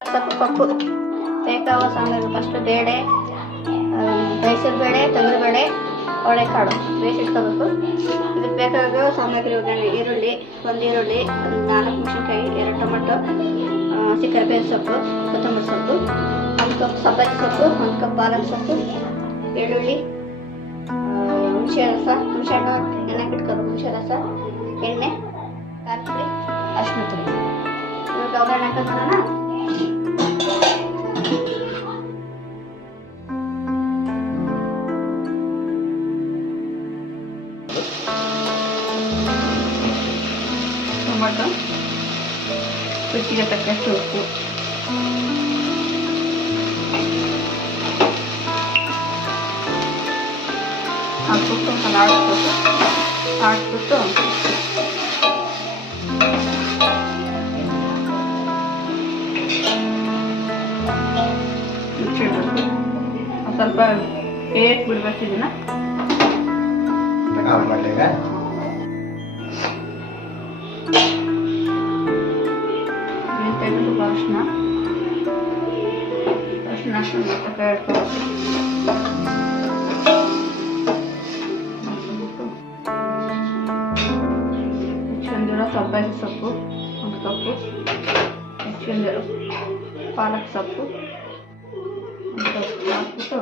ಪಪ್ಪು ಬೇಕಾಗುವ ಸಾಮಗ್ರಿ ಫಸ್ಟ್ ಬೇಳೆ, ಮೈಸೂರು ಬೇಳೆ, ತೊಗರಿಬೇಳೆ, ಅವಳೆಕಾಳು ಬೇಯಿಸಿಟ್ಕೋಬೇಕು. ಇದಕ್ಕೆ ಬೇಕಾಗುವ ಸಾಮಗ್ರಿ ಈರುಳ್ಳಿ, ಒಂದು ಈರುಳ್ಳಿ, ಒಂದು 4 ಮೆಣಸಿನ್ಕಾಯಿ, 2 ಟೊಮೆಟೊ, ಹಸಿ ಕರಿಬೇವಿನ ಸೊಪ್ಪು, ಕೊತ್ತಂಬರಿ ಸೊಪ್ಪು, 1 ಕಪ್ ಸಬ್ಬಕ್ಕಿ ಸೊಪ್ಪು, 1 ಕಪ್ ಪಾಲಕ್ ಸೊಪ್ಪು, ಈರುಳ್ಳಿ, ಹುಣಸೆ ರಸ, ಹುಣಸೆಹಣ್ಣು ನೆನಕ್ಕೆ ಇಟ್ಕೋಬೇಕು, ಹುಣಸೆ ರಸ, ಎಣ್ಣೆ, ಖಾರದ ಪುಡಿ, ಅರಿಶಿನ ಪುಡಿ. ಇವಾಗ ಒಗ್ಗರಣೆ ಹಾಕೋಣ. ಟೊಮೆಟೊ, ರುಚಿಗೆ ತಕ್ಕಷ್ಟು ಉಪ್ಪು, ಹಾಕ್ಬಿಟ್ಟು ಹಾಕ್ಬಿಟ್ಟು ಮುಚ್ಚಿಡ್ಬೇಕು. ಸ್ವಲ್ಪ ಬೇಯಕ್ಕೆ ಬಿಡ್ಬೇಕು. ಇದನ್ನ ತೆಗೆದು ಅರಿಶಿನ ಹೆಚ್ಚೊಂದಿರೋ ಸಬ್ಬಕ್ಕಿ ಸೊಪ್ಪು 1 ಕಪ್ಪು, ಹೆಚ್ಚೊಂದಿರೋ ಪಾಲಕ್ ಸೊಪ್ಪು 1 ಕಪ್ ಹಾಕ್ಬಿಟ್ಟು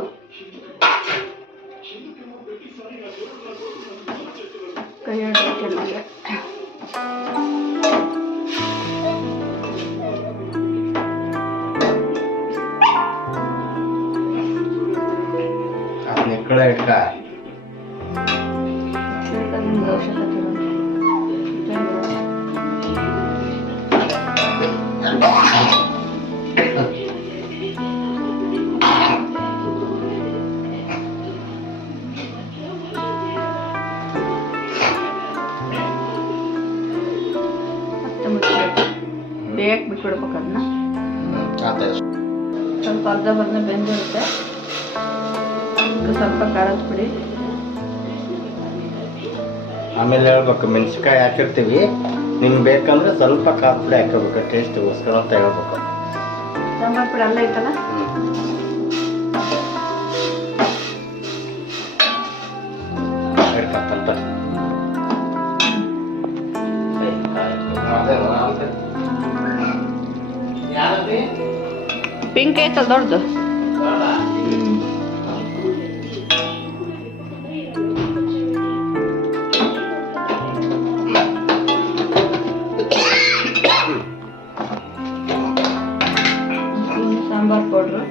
ಕೈ ಚೆನ್ನಾಗಿ ಅವಶ್ಯಕತೆ ಬೇಯಕ್ಕೆ ಬಿಟ್ಬಿಡ್ಬೇಕು. ಅದನ್ನ ಸ್ವಲ್ಪ ಅರ್ಧ ಬೆಂದಿರುತ್ತೆ. ಸ್ವಲ್ಪ ಖಾರದ ಪುಡಿ, ಆಮೇಲೆ ಹೇಳ್ಬೇಕು ಮೆಣಸಿನ್ಕಾಯಿ ಹಾಕಿರ್ತೀವಿ, ನಿಮ್ಗೆ ಬೇಕಂದ್ರೆ ಸ್ವಲ್ಪ ಖಾರದ ಪುಡಿ ಹಾಕೋಬೇಕು, ಟೇಸ್ಟ್ಗೋಸ್ಕರ ಅಂತ ಹೇಳ್ಬೇಕು. ಸಾಂಬಾರು ಪುಡಿ ಅಲ್ಲ ಐತಲ್ಲ, ಪಿಂಕ್ ಐತಲ್ಲ ದೊಡ್ಡದು. ಸಾಂಬಾರ್ ಪೌಡ್ರು,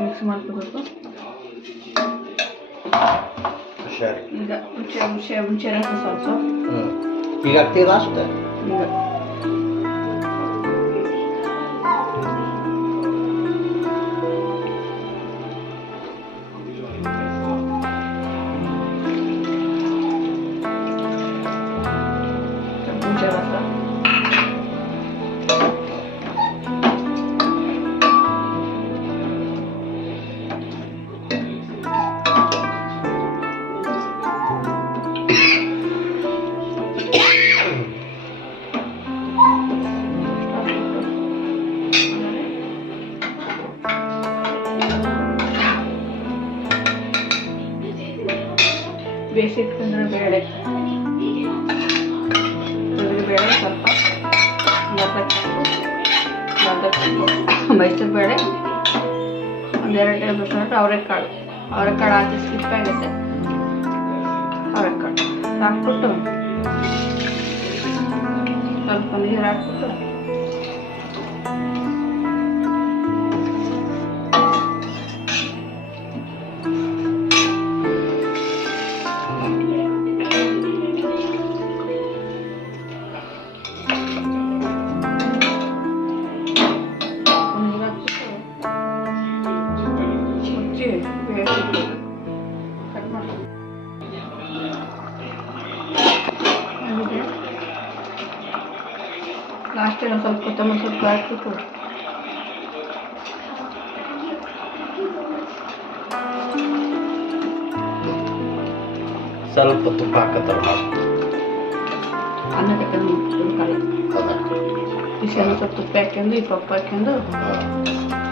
ಮಿಕ್ಸ್ ಮಾಡ್ಕೋಬೇಕು. ಈಗ ಹುಣಸೆ ರಸ ಸ್ವಲ್ಪ ಈಗ ಹಾಕ್ತೀರಾ ಅಷ್ಟೇ. ಈಗ ಹುಣಸೆ ರಸ ಬೇಯಿಸಿಟ್ಕೊಂಡ್ರೆ ಬೇಳೆ, ತೊಗರಿಬೇಳೆ ಸ್ವಲ್ಪ, ಮೈಸೂರು ಬೇಳೆ, 1-2 ಟೇಬಲ್ ಸ್ಪೂನ್ ಅವರೆಕಾಳು ಆಚೆ ಸ್ಕಿಪ್ ಆಗುತ್ತೆ. ಅವರೆಕಾಳು ಹಾಕ್ಬಿಟ್ಟು ಸ್ವಲ್ಪ ನೀರು ಹಾಕ್ಬಿಟ್ಟು ಲಾಸ್ಟಿಗೆ ಒಂದು ಸ್ವಲ್ಪ ಕೊತ್ತಂಬರಿ ಸೊಪ್ಪು ಹಾಕ್ಬಿಟ್ಟು ಸ್ವಲ್ಪ ತುಪ್ಪ ಹಾಕತ್ತಾರ ನಾವು. ಅನ್ನಕ್ಕೆ ಕಾಯಿ ಹೌದಾ? ಈ ಸ್ವಲ್ಪ ತುಪ್ಪ ಹಾಕ್ಯಂಡು ಈ ಪಪ್ಪು ಹಾಕ್ಯಂಡು ಹಾಂ